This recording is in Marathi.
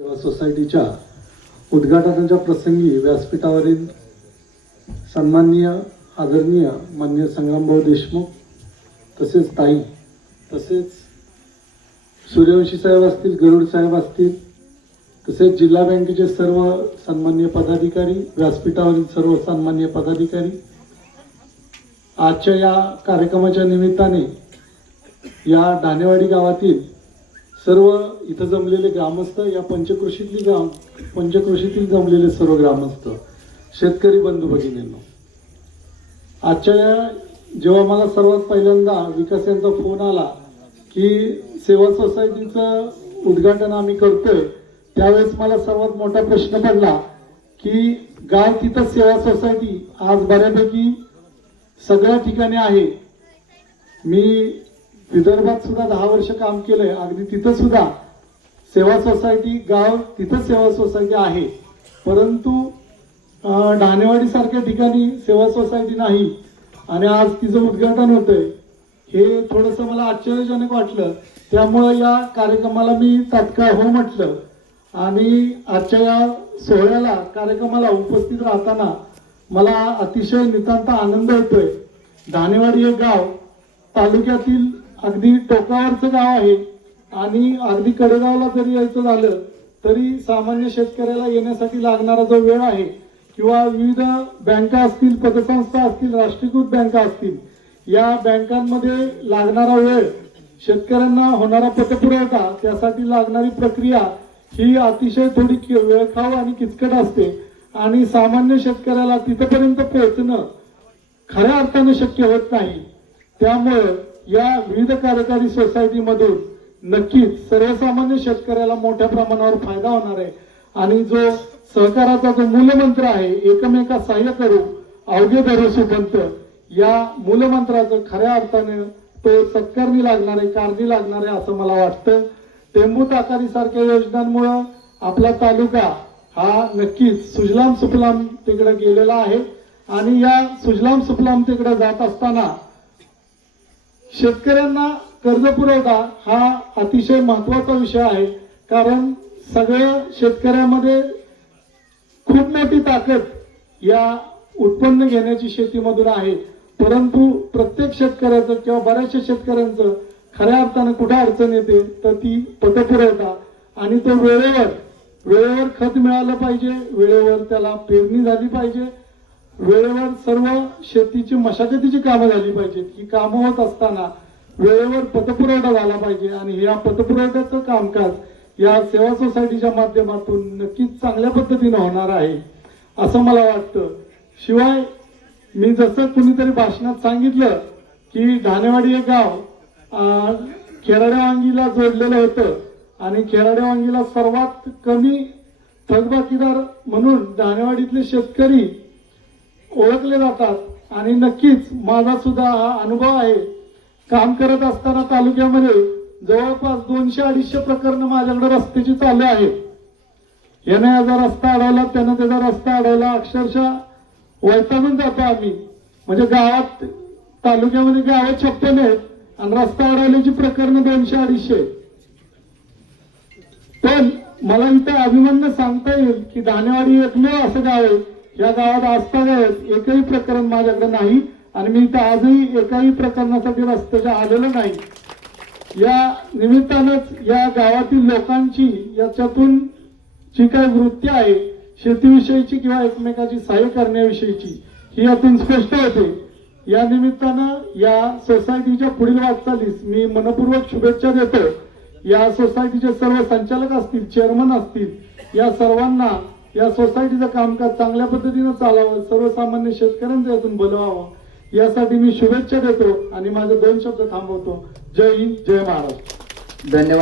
सेवा सोसायटीच्या उद्घाटनाच्या प्रसंगी व्यासपीठावरील सन्माननीय आदरणीय मान्य संग्रामभाऊ देशमुख तसेच ताई तसेच सूर्यवंशी साहेब असतील गरुड साहेब असतील तसेच जिल्हा बँकेचे सर्व सन्मान्य पदाधिकारी व्यासपीठावरील सर्व सन्मान्य पदाधिकारी आजच्या या कार्यक्रमाच्या निमित्ताने या डानेवाडी गावातील सर्व इथं जमलेले ग्रामस्थ या पंचकृषीतली ग्राम पंचकृषीतील जमलेले सर्व ग्रामस्थ शेतकरी बंधू भगिनींनो. आजच्या या जेव्हा मला सर्वात पहिल्यांदा विकास यांचा फोन आला की सेवा सोसायटीचं उद्घाटन आम्ही करतोय त्यावेळेस मला सर्वात मोठा प्रश्न पडला की गाव तिथं सेवा सोसायटी आज बऱ्यापैकी सगळ्या ठिकाणी आहे. मी विदर्भात सुद्धा दहा वर्ष काम केलंय. अगदी तिथं सुद्धा सेवा सोसायटी गाव तिथं सेवा सोसायटी आहे. परंतु अं, सारख्या ठिकाणी सेवा सोसायटी नाही. आणि आज तिचं उद्घाटन होतंय. हे थोडंसं मला आश्चर्यजनक वाटलं. त्यामुळं या कार्यक्रमाला मी तात्काळ हो म्हटलं. आणि आजच्या या सोहळ्याला कार्यक्रमाला उपस्थित राहताना मला अतिशय नितांत आनंद होतोय. धानेवाडी हे गाव तालुक्यातील अगदी टोकावरचं गाव आहे. आणि अगदी कडेगावला जरी यायचं झालं तरी सामान्य शेतकऱ्याला येण्यासाठी लागणारा जो वेळ आहे किंवा विविध बँका असतील पतसंस्था असतील राष्ट्रीयकृत बँका असतील या बँकांमध्ये लागणारा वेळ शेतकऱ्यांना होणारा पतपुरवठा त्यासाठी लागणारी प्रक्रिया ही अतिशय थोडी वेळखाव आणि किचकट असते. आणि सामान्य शेतकऱ्याला तिथपर्यंत पोहोचणं खऱ्या अर्थाने शक्य होत नाही. त्यामुळे या विविध कार्यकारी सोसायटीमधून नक्कीच सर्वसामान्य शेतकऱ्याला मोठ्या प्रमाणावर फायदा होणार आहे. आणि जो सहकाराचा जो मूलमंत्र आहे एकमेका सहाय्य करू अवघे धरू सुपंत या मूलमंत्राचं खऱ्या अर्थाने तो सत्कारणी लागणार आहे कारणी लागणार आहे असं मला वाटतं. टेंबू ताकारी सारख्या योजनांमुळं आपला तालुका हा नक्कीच सुजलाम सुफलाम तिकडे गेलेला आहे. आणि या सुजलाम सुफलाम तिकडे जात असताना शेतकऱ्यांना कर्ज पुरवठा हा अतिशय महत्त्वाचा विषय आहे. कारण सगळ्या शेतकऱ्यामध्ये खूप मोठी ताकद या उत्पन्न घेण्याची शेतीमधून आहे. परंतु प्रत्येक शेतकऱ्याचं किंवा बऱ्याचशा शेतकऱ्यांचं खऱ्या अर्थानं कुठं अडचण येते तर ती पतपुरवठा. आणि तो वेळेवर वेळेवर खत मिळालं पाहिजे वेळेवर त्याला पेरणी झाली पाहिजे वेळेवर सर्व शेतीची मशागतीची कामं झाली पाहिजेत. ही कामं होत असताना वेळेवर पतपुरवठा झाला पाहिजे आणि या पतपुरवठ्याचं कामकाज या सेवा सोसायटीच्या माध्यमातून नक्कीच चांगल्या पद्धतीनं होणार आहे असं मला वाटतं. शिवाय मी जसं कुणीतरी भाषणात सांगितलं की धानेवाडी हे गाव खेराड्यावांगीला खेराड्या वांगीला जोडलेलं होतं आणि खेराड्या वांगीला सर्वात कमी थकबाकीदार म्हणून धानेवाडीतले शेतकरी ओळखले जातात. आणि नक्कीच माझा सुद्धा हा अनुभव आहे. काम करत असताना तालुक्यामध्ये जवळपास दोनशे अडीचशे प्रकरण माझ्याकडे रस्त्याची चालू आहेत. याने याचा रस्ता अडवला त्यानं त्याचा रस्ता अडवला. अक्षरशः वैतागून जातो आम्ही. म्हणजे गावात तालुक्यामध्ये गावं छप्पन आहेत आणि रस्ता अडवल्याची प्रकरणं दोनशे अडीचशे पण मला इथं अभिमान्य सांगता येईल की दानेवाडी एकमेव असं गाव आहे. या गावात आजतागायत एकही प्रकरण माझ्याकडे नाही आणि मी इथं आजही एकाही प्रकरणासाठी रस्त्याच्या आलेलो नाही. या निमित्तानंच या गावातील लोकांची याच्यातून जी काही वृत्ती आहे शेतीविषयीची किंवा एकमेकाची सहाय्य करण्याविषयीची ही यातून स्पष्ट होते. या निमित्तानं या सोसायटीच्या पुढील वाटचालीस मी मनपूर्वक शुभेच्छा देतो. या सोसायटीचे सर्व संचालक असतील चेअरमन असतील या सर्वांना या सोसायटीचं कामकाज चांगल्या पद्धतीनं चालावं सर्वसामान्य शेतकऱ्यांचं यातून भलं व्हावं यासाठी मी शुभेच्छा देतो आणि माझे दोन शब्द थांबवतो. जय हिंद जय महाराष्ट्र. धन्यवाद.